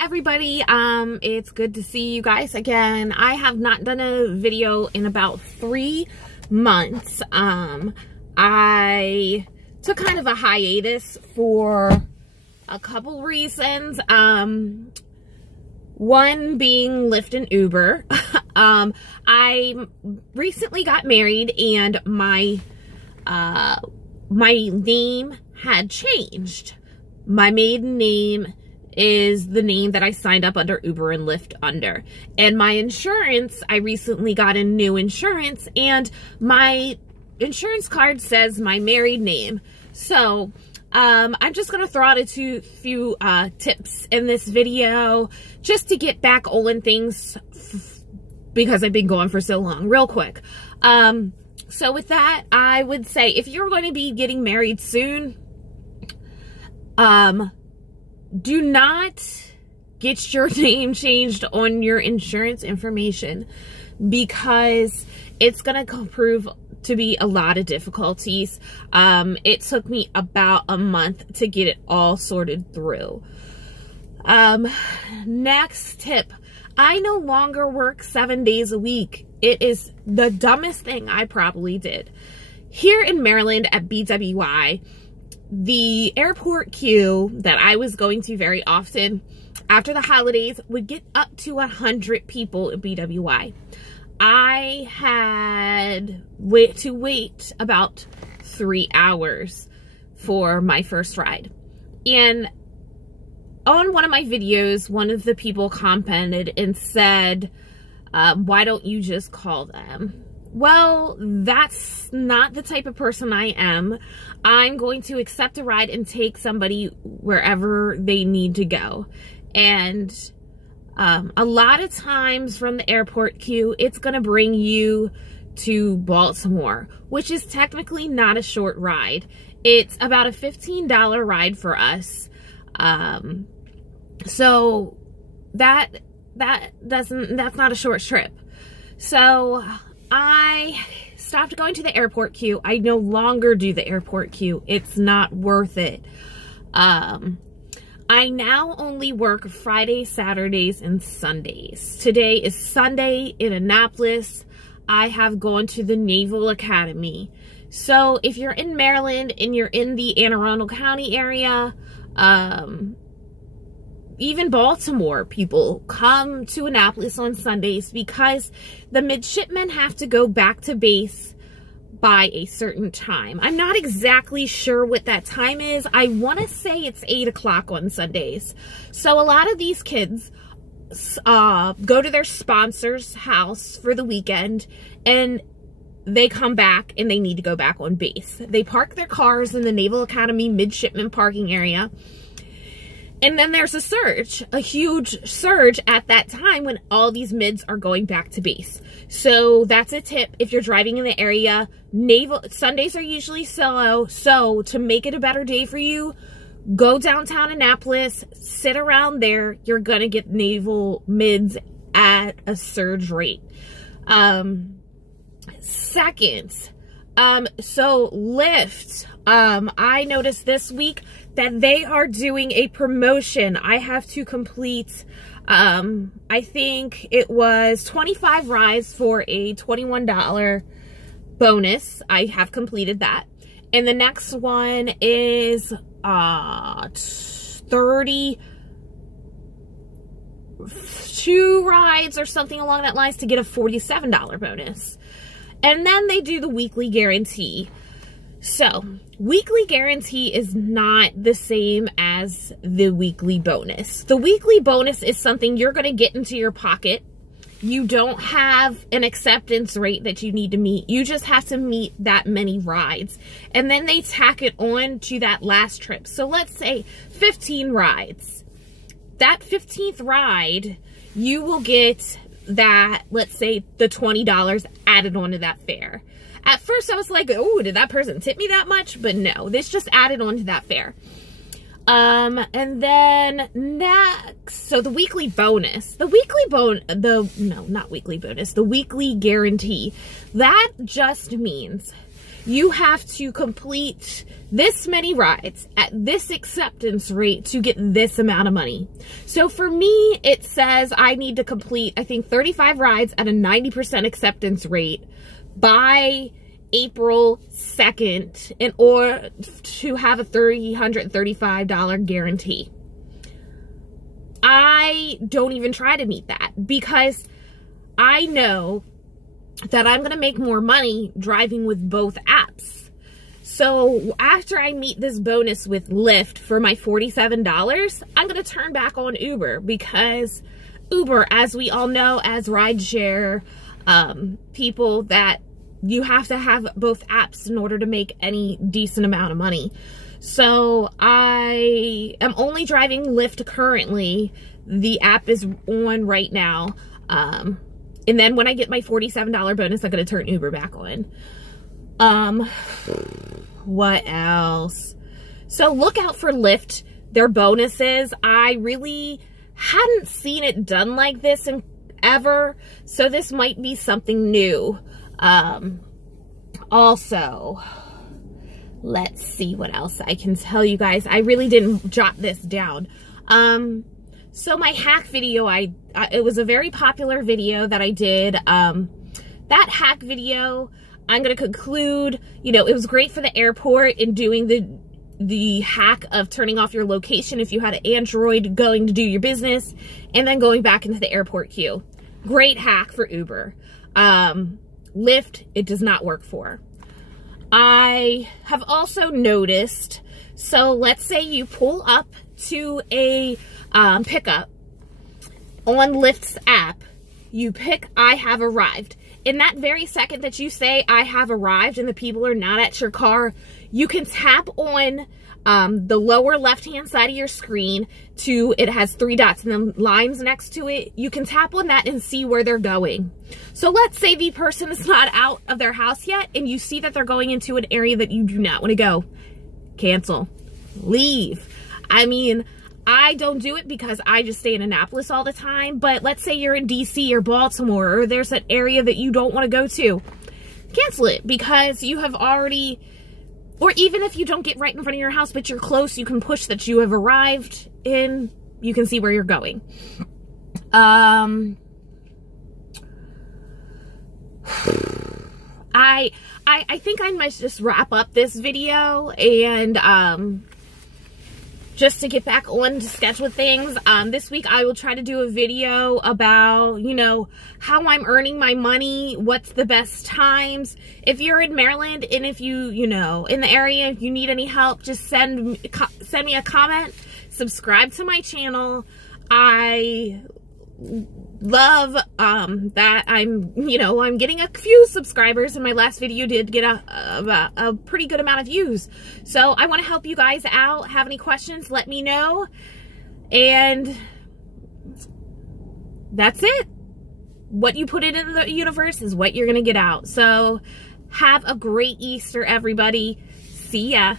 everybody, it's good to see you guys again. I have not done a video in about 3 months. I took kind of a hiatus for a couple reasons. One being Lyft and Uber. I recently got married and my name had changed. My maiden name is the name that I signed up under Uber and Lyft under. And my insurance, I recently got a new insurance and my insurance card says my married name. So I'm just going to throw out a few tips in this video just to get back on things because I've been gone for so long. Real quick. So with that, I would say if you're going to be getting married soon, do not get your name changed on your insurance information because it's going to prove to be a lot of difficulties. It took me about a month to get it all sorted through. Next tip, I no longer work 7 days a week. It is the dumbest thing I probably did. Here in Maryland at BWI, the airport queue that I was going to very often after the holidays would get up to 100 people at BWI. I had to wait about 3 hours for my first ride. And on one of my videos, one of the people commented and said, why don't you just call them? Well, that's not the type of person I am. I'm going to accept a ride and take somebody wherever they need to go. And a lot of times from the airport queue, it's going to bring you to Baltimore, which is technically not a short ride. It's about a $15 ride for us. So that's not a short trip. So I stopped going to the airport queue. I no longer do the airport queue. It's not worth it. I now only work Fridays, Saturdays, and Sundays. Today is Sunday in Annapolis. I have gone to the Naval Academy. So if you're in Maryland and you're in the Anne Arundel County area, even Baltimore people come to Annapolis on Sundays because the midshipmen have to go back to base by a certain time. I'm not exactly sure what that time is. I want to say it's 8 o'clock on Sundays. So a lot of these kids go to their sponsor's house for the weekend and they come back and they need to go back on base. They park their cars in the Naval Academy midshipman parking area. And then there's a surge, a huge surge at that time when all these mids are going back to base. So that's a tip if you're driving in the area. Sundays are usually slow, so to make it a better day for you, go downtown Annapolis, sit around there. You're going to get naval mids at a surge rate. Second, so Lyft, I noticed this week that they are doing a promotion. I have to complete, I think it was 25 rides for a $21 bonus. I have completed that. And the next one is 32 rides or something along that lines to get a $47 bonus. And then they do the weekly guarantee. So, weekly guarantee is not the same as the weekly bonus. The weekly bonus is something you're going to get into your pocket. You don't have an acceptance rate that you need to meet. You just have to meet that many rides. And then they tack it on to that last trip. So, let's say 15 rides. That 15th ride, you will get that, let's say, the $20 added onto that fare. At first, I was like, oh, did that person tip me that much? But no, this just added on to that fare. And then next, so the weekly bonus, the weekly guarantee, that just means you have to complete this many rides at this acceptance rate to get this amount of money. So for me, it says I need to complete, I think, 35 rides at a 90% acceptance rate by April 2nd in order to have a $335 guarantee. I don't even try to meet that because I know that I'm going to make more money driving with both apps. So after I meet this bonus with Lyft for my $47, I'm going to turn back on Uber, because Uber, as we all know, as rideshare people, that you have to have both apps in order to make any decent amount of money. So I am only driving Lyft currently. The app is on right now. And then when I get my $47 bonus, I'm going to turn Uber back on. What else? So look out for Lyft, their bonuses. I really hadn't seen it done like this in ever. So this might be something new. Also, let's see what else I can tell you guys. I really didn't jot this down. So my hack video, it was a very popular video that I did. That hack video, I'm going to conclude, you know, it was great for the airport in doing the hack of turning off your location if you had an Android going to do your business, and then going back into the airport queue. Great hack for Uber. Lyft, it does not work for. I have also noticed, so let's say you pull up to a pickup on Lyft's app, you pick I have arrived. In that very second that you say I have arrived and the people are not at your car, you can tap on the lower left hand side of your screen to, it has 3 dots and then lines next to it. You can tap on that and see where they're going. So let's say the person is not out of their house yet and you see that they're going into an area that you do not want to go. Cancel. Leave. I mean, I don't do it because I just stay in Annapolis all the time, but let's say you're in DC or Baltimore, or there's an area that you don't want to go to. Cancel it, because you have already, or even if you don't get right in front of your house, but you're close, you can push that you have arrived and you can see where you're going. I think I might just wrap up this video and, just to get back on to schedule things. This week I will try to do a video about, you know, how I'm earning my money, what's the best times. If you're in Maryland and if you know, in the area, if you need any help, just send me a comment, subscribe to my channel. I love that I'm getting a few subscribers, and my last video did get a pretty good amount of views. So I want to help you guys out. Have any questions, let me know. And that's it. What you put into the universe is what you're going to get out. So have a great Easter, everybody. See ya.